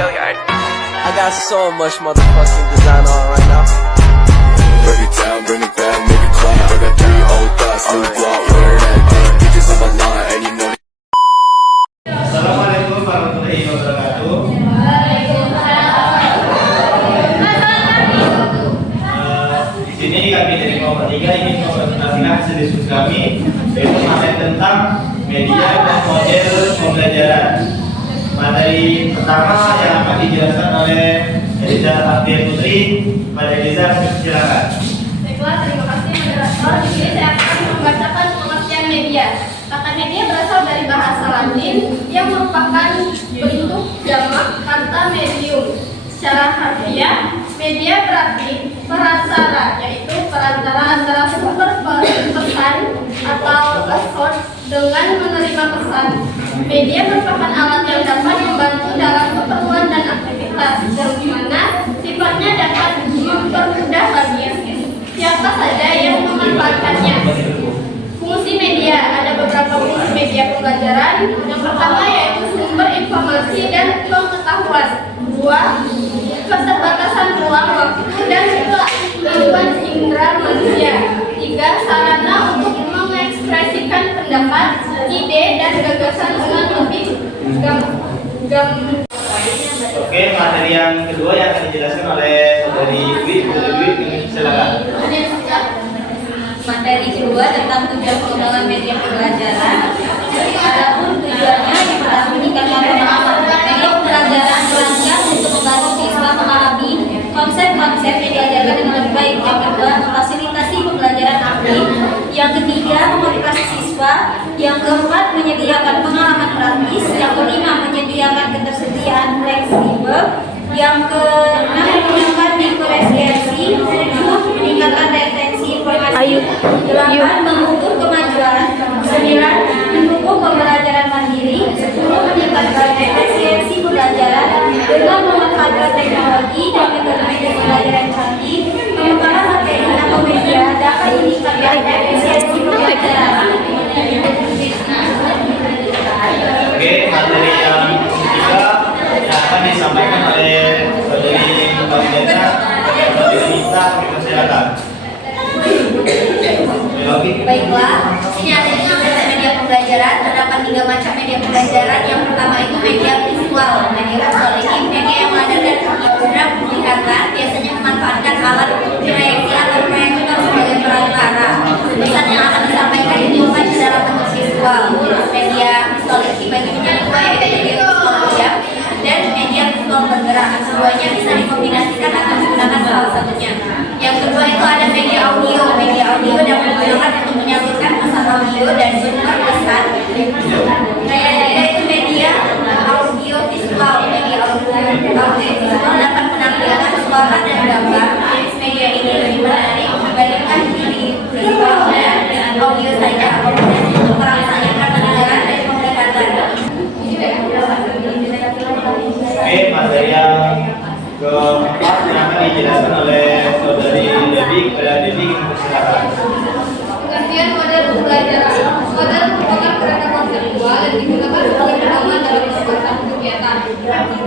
I got so much motherfucking design on right now. Break it down, bring it back, make it clap. I got 3 old thoughts, new block, where that thing. Bitches on my line, and you know. Assalamualaikum warahmatullahi wabarakatuh. Di sini kami dari kelompok 3 ingin mempresentasikan hasil diskusi kami, yaitu materi tentang media dan model pembelajaran. Materi pertama yang akan dijelaskan oleh Eliza Abdul Putri. Pada Eliza, silakan. Baiklah, terima kasih moderator. Di sini saya akan membacakan pengertian media. Kata media berasal dari bahasa Latin yang merupakan bentuk jamak kata medium. Secara harfiah, media berarti perantara, yaitu perantara antara sumber pesan atau source dengan menerima pesan. Media merupakan alat yang dapat membantu dalam keperluan dan aktivitas, yang dimana sifatnya dapat mempermudah bagi siapa saja yang memanfaatkannya. Fungsi media, ada beberapa fungsi media pembelajaran. Yang pertama yaitu sumber informasi dan pengetahuan. 2. Keterbatasan ruang, waktu, dan kemampuan indera manusia. 3. Sarana untuk mengekspresikan pendapat, ide, dan gagasan dengan lebih Oke, materi yang kedua yang akan dijelaskan oleh Saudari Dwi, silakan. Materi kedua tentang tujuan pengembangan media pembelajaran. Adapun tujuannya yang pertama meningkatkan pemahaman media pembelajaran dirancang untuk membantu siswa memahami konsep-konsep yang diajarkan dengan lebih baik. Yang kedua, memfasilitasi pembelajaran aktif. Yang ketiga, memotivasi siswa. Yang keempat, menyediakan pengalaman praktis. Yang kelima, menyediakan ketersediaan fleksibel. Yang keenam, meningkatkan diferensiasi. 7. Meningkatkan retensi informasi. 8. Mengukur kemajuan. 9. Mendukung pembelajaran mandiri. 10. Meningkatkan efisiensi pembelajaran dengan memanfaatkan teknologi dan metode pembelajaran canggih. Pengembangan materi atau media dapat meningkatkan efisiensi pembelajaran. Oke, materi yang ketiga yang akan disampaikan oleh Saudari Fauzana dan Saudari Nita, silakan. Baiklah, sini ada media pembelajaran. Terdapat 3 macam media pembelajaran. Yang pertama itu media visual. Media visual ini media yang mengandalkan indera penglihatan, biasanya memanfaatkan alat proyeksi atau proyektor sebagai perantara. Pesan yang akan disampaikan dimuat dalam bentuk visual. Media visual ini bagi menjadi 2, yaitu media visual diam dan media visual bergerak. Keduanya bisa dikombinasikan atau menggunakan salah satunya. Yang kedua itu ada media audio. Media audio dapat digunakan untuk menyalurkan pesan audio dan sumber pesan. Yaitu media audio visual. Media audio visual dapat menampilkan suara dan gambar. Jenis media ini lebih menarik dibandingkan video visual dan audio saja. Kompetensi untuk merangsangkan pendengaran dan penglihatan. Oke, materi yang keempat yang akan dijelaskan oleh Saudari Devi. Kepada Devi, silakan. pengertian model pembelajaran. Model merupakan kerangka konseptual dan digunakan sebagai pedoman dalam pembuatan kegiatan.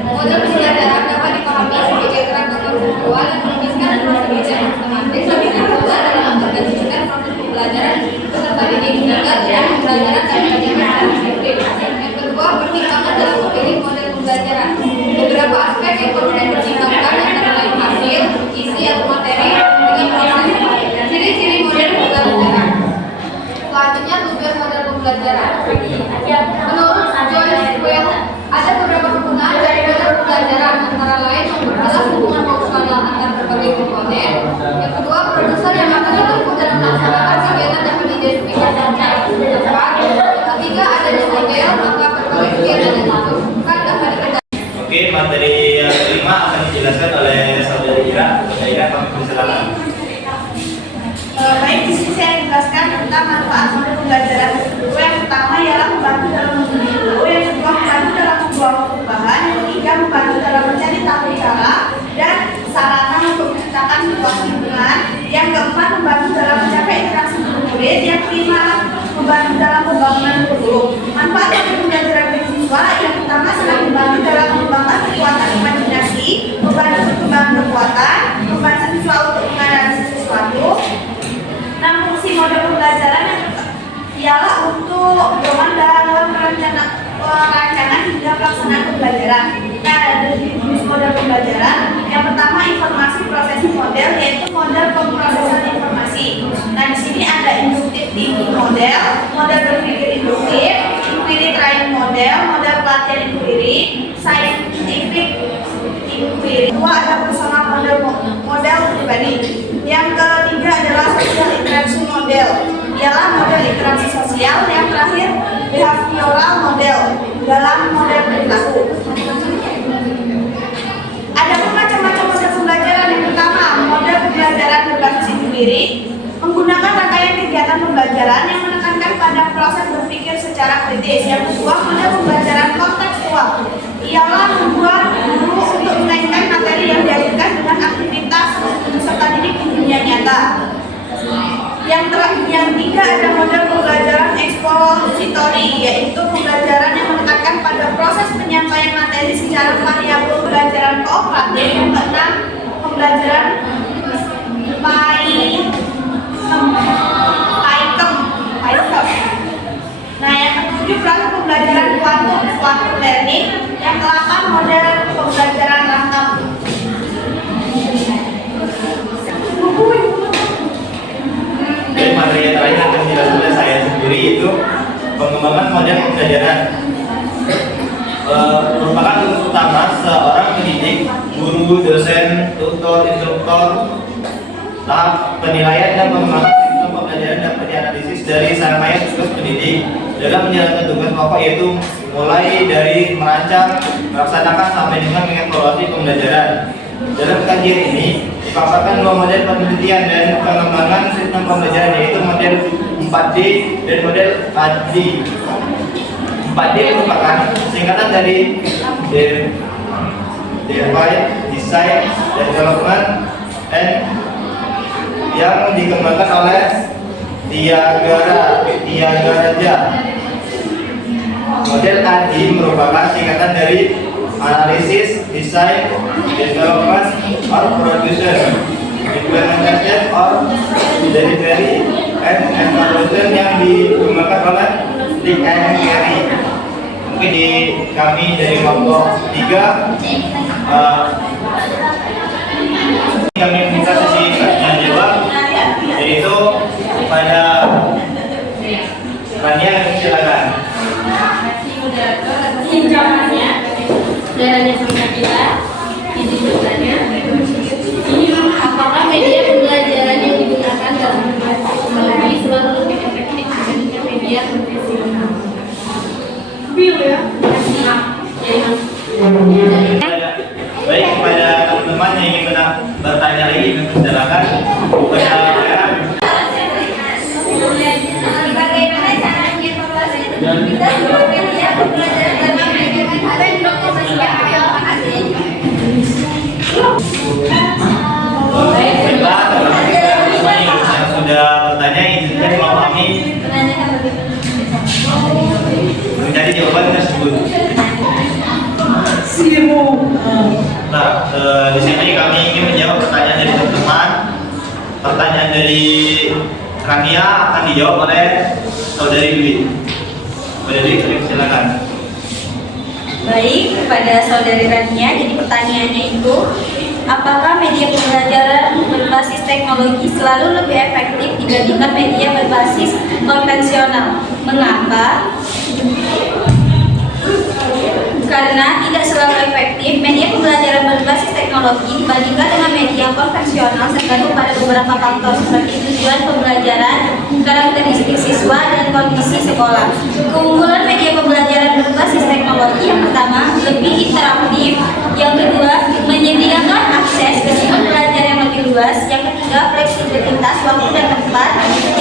Model pembelajaran dapat dipahami sebagai kerangka konseptual dan merumuskan proses belajar sistematis dengan pula dalam mengorganisasikan proses pembelajaran peserta didik sehingga dan pembelajaran dapat dilakukan efektif. Yang kedua, pertimbangan dalam memilih model pembelajaran. Beberapa aspek yang perlu dipertimbangkan antara lain hasil, isi atau materi dengan proses. Ciri-ciri model pembelajaran. Selanjutnya tujuan model pembelajaran. Menurut Joyce Well, ada beberapa penggunaan dari model pembelajaran, antara lain memperjelas hubungan fungsional antar berbagai komponen. Yang kedua, produser yang akan ditempuh dalam melaksanakan kegiatan dapat diidentifikasikan. Ketiga, adanya model, maka berbagai kegiatan yang dilakukan dapat dikendalikan. Oke, materi yang kelima akan dijelaskan oleh Saudari Ira. Saudari Ira, kami persilakan. Baik, di sini saya jelaskan tentang manfaat model pembelajaran. Yang pertama ialah membantu dalam memilih guru, yang kedua membantu dalam membuat perubahan, yang ketiga membantu dalam mencari tahu cara dan sarana untuk menciptakan situasi lingkungan, yang keempat membantu dalam mencapai interaksi guru-murid, yang kelima membantu dalam pembangunan kurikulum. Manfaat model pembelajaran bersiswa yang pertama pertama sangat membantu dalam mengembangkan kekuatan imajinasi, membantu perkembangan kekuatan, membantu siswa untuk menganalisis sesuatu. Nah, fungsi model pembelajaran yang ialah untuk berperan dalam perancangan hingga pelaksanaan pembelajaran. Nah, dari jenis model pembelajaran, yang pertama informasi processing model, yaitu model pemrosesan informasi. Nah, di sini ada inductive thinking model, model berpikir induktif, inquiry training model, model pelatihan inquiry, scientific inquiry. Kedua ada personal model pribadi. Yang ketiga adalah social interaction model, ialah model interaksi sosial. Yang terakhir behavioral model dalam model perilaku. Ada pun macam-macam model pembelajaran. Yang pertama, model pembelajaran berbasis inquiry, menggunakan rangkaian kegiatan pembelajaran yang menekankan pada proses berpikir secara kritis. Yang kedua, model pembelajaran kontekstual, ialah membuat guru untuk mengaitkan materi yang diajarkan dengan aktivitas peserta didik di dunia nyata. Yang tiga ada model pembelajaran expository, yaitu pembelajaran yang menekankan pada proses penyampaian materi secara variabel. Pembelajaran kooperatif. Yang keenam, pembelajaran Python. Nah, yang ketujuh pembelajaran quantum learning. Yang ke-8 model pembelajaran rangkap. Dari materi yang terakhir akan dijelaskan oleh saya sendiri, itu pengembangan model pembelajaran. Merupakan tugas utama seorang pendidik, guru, dosen, tutor, instruktor. Tahap penilaian dan pengembangan sistem pembelajaran dapat dianalisis dari serangkaian tugas pendidik dalam menjalankan tugas pokok, yaitu mulai dari merancang, melaksanakan sampai dengan mengevaluasi pembelajaran. Dalam kajian ini dipaparkan dua model penelitian dan pengembangan sistem pembelajaran, yaitu model 4D dan model AD. 4D merupakan singkatan dari Define, Design, Development, and yang dikembangkan oleh Tyagaraja. Model AD merupakan singkatan dari Analysis, Design, Development, or Production, Implementation, or Delivery, and Evaluation yang dikembangkan oleh Dick and Gary. Mungkin di kami dari kelompok 3 kami minta sesi pertanyaan jawab, yaitu pada Rania, silakan. Saudaranya sama kita, ini bertanya, apakah media pembelajaran yang digunakan dalam berbasis teknologi selalu lebih efektif dibandingkan media konvensional? Baik, kepada teman-teman yang ingin bertanya lagi, silakan. Bagaimana cara mengevaluasi kita sebuah media pembelajaran dalam mengajarkan apa yang Baiklah, teman-teman yang sudah bertanya, izinkan kalau kami mencari jawaban tersebut. Nah, di sini kami ingin menjawab pertanyaan dari teman-teman. Pertanyaan dari Rania akan dijawab oleh Saudari Dwi. Saudari Dwi, silakan. Baik, kepada Saudari Rania, jadi pertanyaannya itu, apakah media pembelajaran berbasis teknologi selalu lebih efektif dibandingkan media berbasis konvensional? Mengapa? Karena tidak selalu efektif, media pembelajaran berbasis teknologi dibandingkan dengan media konvensional tergantung pada beberapa faktor seperti tujuan pembelajaran, karakteristik siswa, dan kondisi sekolah. Keunggulan media pembelajaran berbasis teknologi yang pertama, lebih interaktif. Yang kedua, menyediakan akses ke sumber belajar yang lebih luas. Yang ketiga, fleksibilitas waktu dan tempat.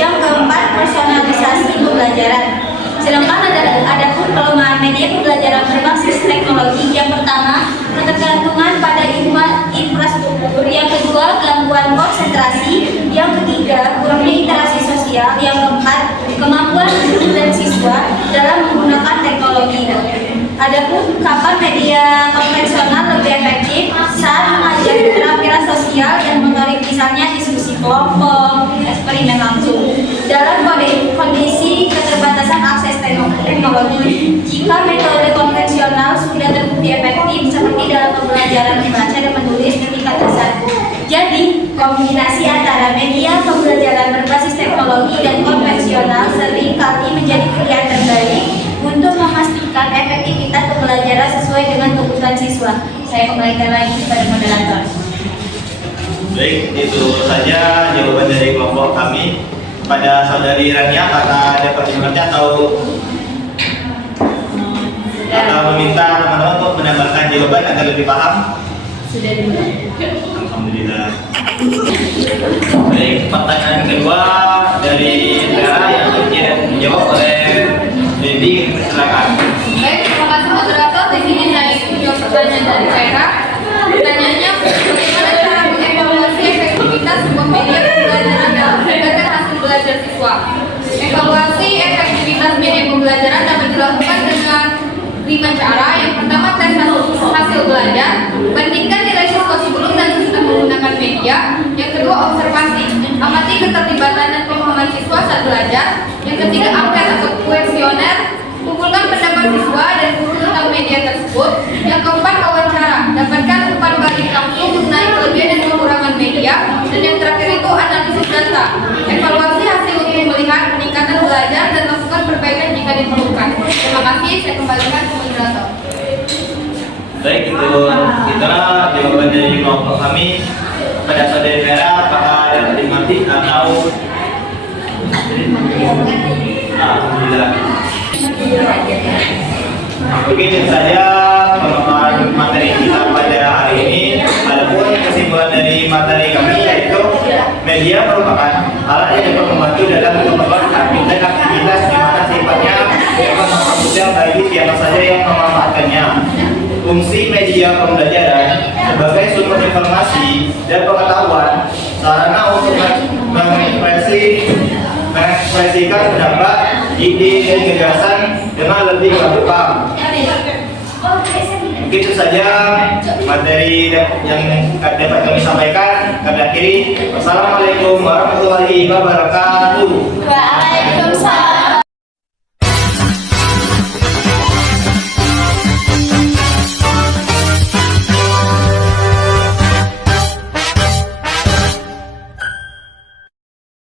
Yang keempat, personalisasi pembelajaran. Sedangkan ada pun kelemahan media pembelajaran berbasis teknologi. Yang pertama, ketergantungan pada infrastruktur. Yang kedua, gangguan konsentrasi. Yang ketiga, kurangnya interaksi sosial. Yang keempat, kemampuan guru dan siswa dalam menggunakan teknologi. Adapun kapan media konvensional lebih efektif saat mengajar keterampilan sosial dan motorik, misalnya diskusi kelompok, eksperimen langsung. Dalam kondisi keterbatasan akses teknologi, jika metode konvensional sudah terbukti efektif seperti dalam pembelajaran membaca dan menulis di tingkat dasar. Jadi, kombinasi antara media pembelajaran berbasis teknologi dan konvensional sering kali menjadi pilihan terbaik untuk memastikan efektivitas pembelajaran sesuai dengan kebutuhan siswa. Saya kembalikan lagi kepada moderator. Baik, itu saja jawaban dari kelompok kami. Pada saudari Rania, apakah dapat dimengerti atau meminta teman-teman untuk menambahkan jawaban agar lebih paham? Sudah dimengerti. Alhamdulillah. Baik, pertanyaan kedua dari Vera yang dijawab oleh Dendi, silakan. Baik, terima kasih moderator. Di sini saya menjawab pertanyaan dari Vera. Pertanyaannya, bagaimana cara mengevaluasi efektivitas sebuah media pembelajaran dalam meningkatkan hasil belajar siswa? Evaluasi efektivitas media pembelajaran dapat dilakukan dengan 5 cara. Yang pertama, tes hasil belajar. Bandingkan nilai siswa sebelum dan sesudah menggunakan media. Yang kedua, observasi. Amati keterlibatan dan pemahaman siswa saat belajar. Yang ketiga, angket atau kuesioner. Kumpulkan pendapat siswa dan guru tentang media tersebut. Yang keempat, wawancara. Dapatkan umpan balik langsung mengenai kelebihan dan kekurangan media. Dan yang terakhir itu analisis data. Evaluasi hasil untuk melihat peningkatan belajar dan lakukan perbaikan jika diperlukan. Terima kasih. Saya kembalikan ke moderator. Baik, itulah jawaban dari kelompok kami. Pada saudari Vera, apakah dapat dimengerti atau alhamdulillah. Begitu saja pemaparan materi kita pada hari ini. Adapun kesimpulan dari materi kami yaitu media merupakan alat yang dapat membantu dalam mengembangkan aktivitas di mana sifatnya dapat mempermudah bagi siapa saja yang memanfaatkannya. Fungsi media pembelajaran sebagai sumber informasi dan pengetahuan, sarana untuk mengekspresikan pendapat, ide, dan gagasan dengan lebih gampang. Begitu saja materi yang dapat kami sampaikan. Kami akhiri. Wassalamualaikum warahmatullahi wabarakatuh.